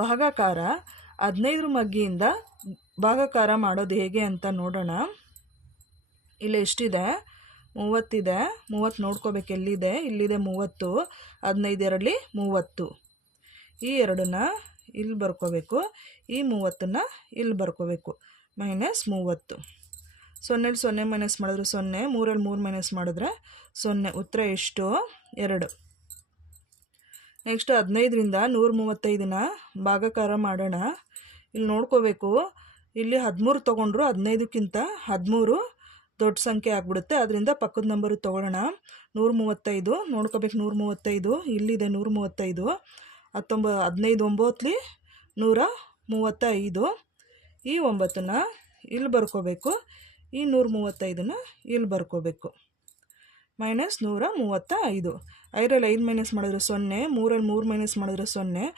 ಭಾಗಾಕಾರ 15 ಮಗ್ಗಿಯಿಂದ ಭಾಗಾಕಾರ ಮಾಡೋದು ಹೇಗೆ ಅಂತ ನೋಡೋಣ. ಇಲ್ಲಿ ಎಷ್ಟಿದೆ? 30 ಇದೆ. 30 ನೋಡ್ಕೋಬೇಕು ಎಲ್ಲಿದೆ. ಇಲ್ಲಿದೆ 30. 15 ಎರಡಲಿ 30. ಈ ಎರಡನ್ನ ಇಲ್ಲಿ ಬರ್ಕೋಬೇಕು. ಈ 30ನ್ನು ಇಲ್ಲಿ ಬರ್ಕೋಬೇಕು. -30. 0 0 ಮೈನಸ್ ಮಾಡಿದ್ರೆ 0. 3 3 ಮೈನಸ್ ಮಾಡಿದ್ರೆ 0. ಉತ್ತರ ಎಷ್ಟು? 2. ನೆಕ್ಸ್ಟ್ 15ರಿಂದ 135ನ ಭಾಗಾಕಾರ ಮಾಡೋಣ. ಇಲ್ಲಿ ನೋಡ್ಕೋಬೇಕು. ಇಲ್ಲಿ 13 ತೊಗೊಂಡ್ರು 15ಕ್ಕಿಂತ 13 ದೊಡ್ಡ ಸಂಖ್ಯೆ ಆಗಿಬಿಡುತ್ತೆ. ಅದರಿಂದ ಪಕ್ಕದ ನಂಬರು ತೊಗೊಳ್ಳೋಣ. 135 ನೋಡ್ಕೋಬೇಕು. 135 ಇಲ್ಲಿದೆ. 135 15 9ಲಿ 135. ಈ 9ನ್ನು ಇಲ್ಲಿ ಬರ್ಕೋಬೇಕು. ಈ 135ನ ಇಲ್ಲಿ ಬರ್ಕೋಬೇಕು. -135. 5ರಲ್ಲಿ 5 ಮೈನಸ್ ಮಾಡಿದ್ರೆ 0. 3ರಲ್ಲಿ 3 ಮೈನಸ್ ಮಾಡಿದ್ರೆ 0.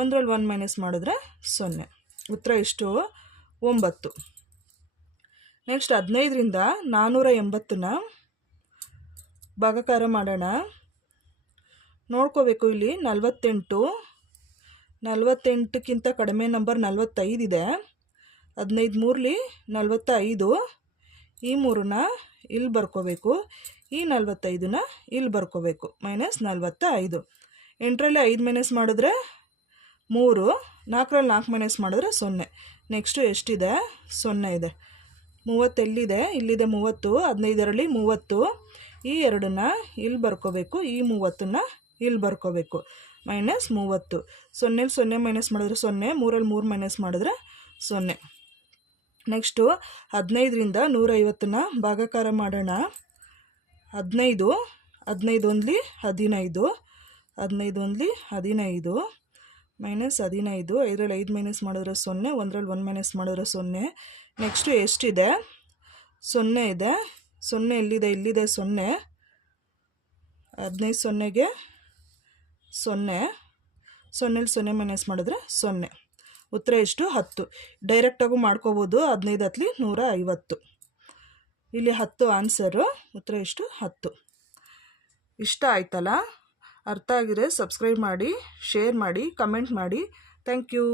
1ರಲ್ಲಿ 1 ಮೈನಸ್ ಮಾಡಿದ್ರೆ 0. ಉತ್ತರ ಎಷ್ಟು? 9. ನೆಕ್ಸ್ಟ್ 15ರಿಂದ 480ನ ಭಾಗಾಕಾರ ಮಾಡೋಣ. ನೋಡ್ಕೋಬೇಕು. ಇಲ್ಲಿ 48. 48ಕ್ಕಿಂತ ಕಡಿಮೆ ನಂಬರ್ 45 ಇದೆ. 15 3ಲಿ 45. ಈ 3ನ ಇಲ್ಲಿ ಬರ್ಕೋಬೇಕು. ಈ 45ನ ಇಲ್ಲಿ ಬರ್ಕೋಬೇಕು. -45. 8ರಲ್ಲಿ 5 ಮೈನಸ್ ಮಾಡಿದ್ರೆ 3. 4ರಲ್ಲಿ 4 ಮೈನಸ್ ಮಾಡಿದ್ರೆ 0. ನೆಕ್ಸ್ಟು ಎಷ್ಟಿದೆ? 0 ಇದೆ. 30 ಎಲ್ಲಿದೆ? ಇಲ್ಲಿದೆ 30. 15ರಲ್ಲಿ 30. ಈ ಎರಡನ್ನ ಇಲ್ಲಿ ಬರ್ಕೋಬೇಕು. ಈ 30ನ್ನು ಇಲ್ಲಿ ಬರ್ಕೋಬೇಕು. -30. 0ರಲ್ಲಿ 0 ಮೈನಸ್ ಮಾಡಿದ್ರೆ 0. 3ರಲ್ಲಿ 3 ಮೈನಸ್ ಮಾಡಿದ್ರೆ 0. ನೆಕ್ಸ್ಟು 15ರಿಂದ 150ನ ಭಾಗಾಕಾರ ಮಾಡೋಣ. 15 15 ಒಂದ್ಲಿ 15. 15 ಒಂದ್ಲಿ 15 -15. 5ರಲ್ಲಿ 5 ಮೈನಸ್ ಮಾಡಿದ್ರೆ 0. 1ರಲ್ಲಿ 1 ಮೈನಸ್ ಮಾಡಿದ್ರೆ 0. ನೆಕ್ಸ್ಟು ಎಷ್ಟಿದೆ? 0 ಇದೆ. 0 ಎಲ್ಲಿದೆ? ಇಲ್ಲಿದೆ 0. 15 0ಗೆ 0. 0ರಲ್ಲಿ 0 ಮೈನಸ್ ಮಾಡಿದ್ರೆ 0. ಉತ್ತರ ಎಷ್ಟು? 10. ಡೈರೆಕ್ಟಾಗೂ ಮಾಡ್ಕೋಬೋದು. 15 10ಲಿ 150. ಇಲ್ಲಿ 10 ಆನ್ಸರು. ಉತ್ತರ ಎಷ್ಟು? 10. ಇಷ್ಟ ಆಯ್ತಲ್ಲ? ಅರ್ಥ ಆಗಿದ್ರೆ ಸಬ್ಸ್ಕ್ರೈಬ್ ಮಾಡಿ, ಶೇರ್ ಮಾಡಿ, ಕಮೆಂಟ್ ಮಾಡಿ. Thank you.